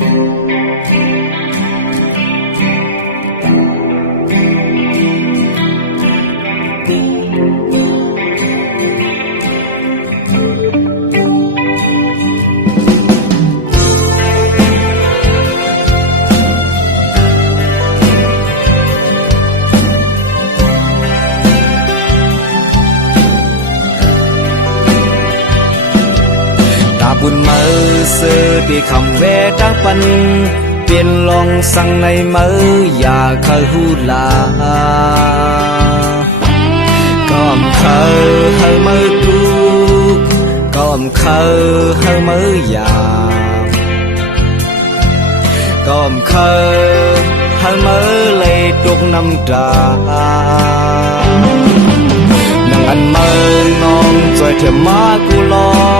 ต บุญมือซื้อที่คำเวดังปันเปลี่ยนลองสั่งในมืออย่าเคยหูลาก้อมเคยให้มือดูก้อมเคยให้มืออยากก้อมเคยให้มือเลยตุกน้ำตานังอันเมือน้องจอยเธอมากูลอง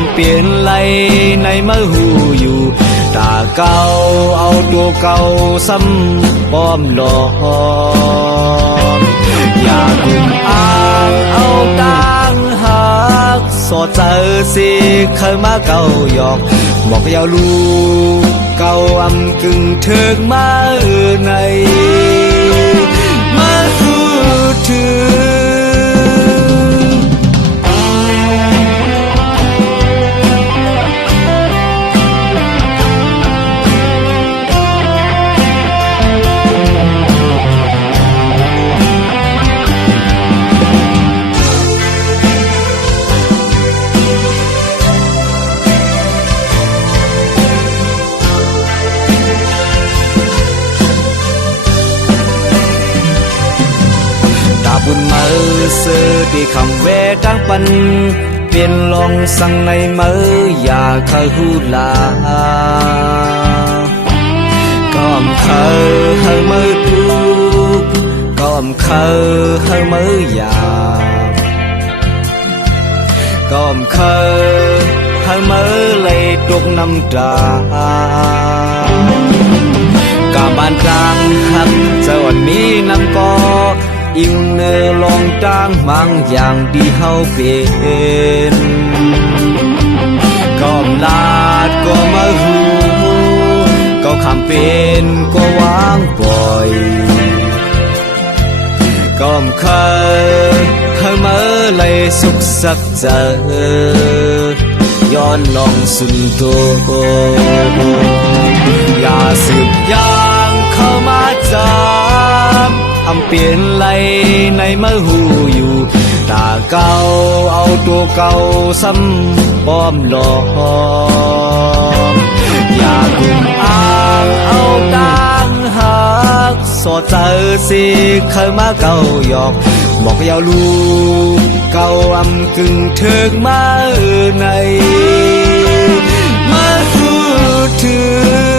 บอำเปลี่ยนไหลในมือหูอยู่ตาเก่าเอาตัวเก่าซ้ำป้อมหลอกอย่ากุมอ้างเอาตังหักสอดเจอสิเคยมาเก่าหยอก บอกอยาลูกเก่าอำกึ่งเถิกมาใน อซื้อที่คำเวดังปันเปลี่ยนลองสั่งในมืออย่าเคยหูลาก้อมเคยให้มือดูก้อมเคยให้มืออยากก้อมเคยให้มือเลยตกน้ำตากาบานกลางหักเจ้าวันนี้ นำก็อิวเนอลองจ้างมังอย่างดีเฮาเป็นก็มลาดก็มาหูก็คำเป็นก็วางปล่อยก็มเคยให้เมื่อเลยสุขสักเจอย้อนลองสุนโตอย่าสืบยางเข้ามา จับอำเปลี่ยนไหลในมือหูอยู่ตาเก่าเอาตัวเก่าซ้ำป้อมหลอกอย่ากุมอ้างเอาตังหักสอดเจอสิเคยมาเก่าหยอก บอกยาวลูกเก่าอำกึ่งเถิกมาในมาพูดถึง